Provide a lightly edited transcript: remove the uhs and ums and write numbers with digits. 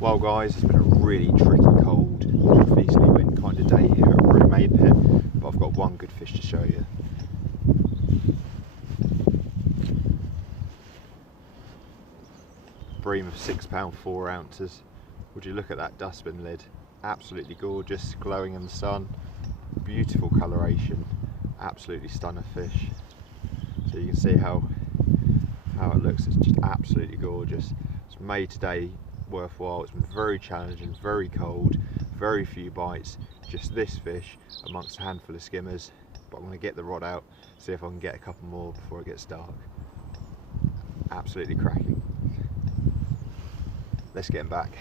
Well guys, it's been a really tricky, cold, northeasterly wind kind of day here at Broom Pit, but I've got one good fish to show you. Bream of £6 4 ounces. Would you look at that dustbin lid? Absolutely gorgeous, glowing in the sun, beautiful coloration, absolutely stunning fish. So you can see how it looks. It's just absolutely gorgeous. It's made today worthwhile. It's been very challenging, very cold, very few bites, just this fish amongst a handful of skimmers, but I'm going to get the rod out, see if I can get a couple more before it gets dark. Absolutely cracking. Let's get him back.